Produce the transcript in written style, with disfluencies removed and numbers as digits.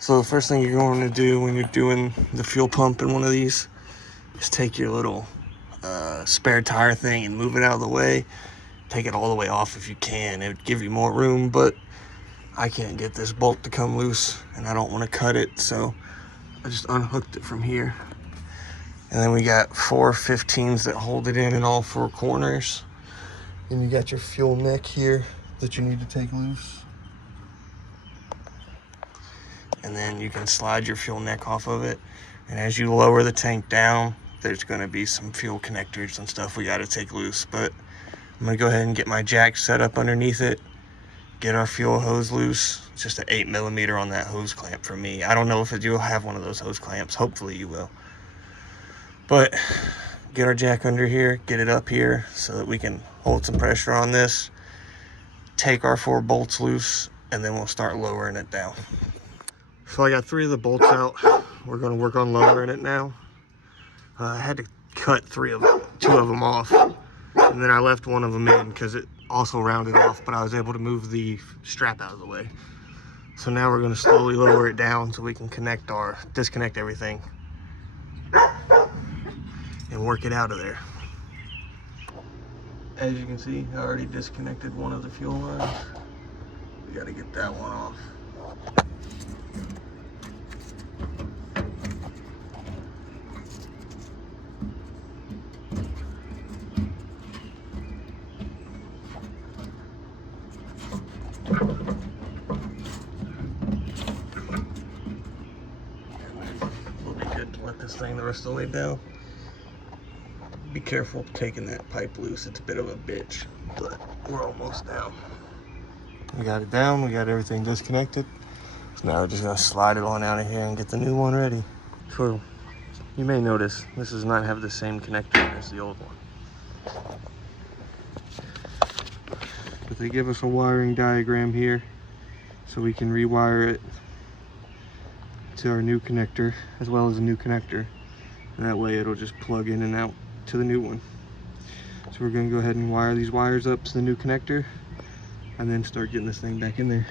So the first thing you're going to do when you're doing the fuel pump in one of these is take your little spare tire thing and move it out of the way. Take it all the way off if you can. It would give you more room, but I can't get this bolt to come loose and I don't want to cut it, so I just unhooked it from here. And then we got 4 15s that hold it in all 4 corners. And you got your fuel neck here that you need to take loose. And then you can slide your fuel neck off of it. And as you lower the tank down, there's going to be some fuel connectors and stuff we got to take loose. But I'm going to go ahead and get my jack set up underneath it, get our fuel hose loose. It's just an 8mm on that hose clamp for me. I don't know if you'll have one of those hose clamps. Hopefully you will. But get our jack under here, get it up here so that we can hold some pressure on this, take our 4 bolts loose, and then we'll start lowering it down. So I got 3 of the bolts out. We're going to work on lowering it now. I had to cut 2 of them off, and then I left one of them in because it also rounded off, but I was able to move the strap out of the way. So now we're going to slowly lower it down so we can disconnect everything and work it out of there. As you can see, I already disconnected one of the fuel lines. We got to get that one off. We'll be good to let this thing the rest of the way down. Be careful taking that pipe loose. It's a bit of a bitch, but we're almost down. We got it down, we got everything disconnected. So now we're just gonna slide it on out of here and get the new one ready. So you may notice this does not have the same connector as the old one. But they give us a wiring diagram here so we can rewire it to our new connector as well as a new connector. And that way it'll just plug in and out to the new one. So we're going to go ahead and wire these wires up to the new connector and then start getting this thing back in there.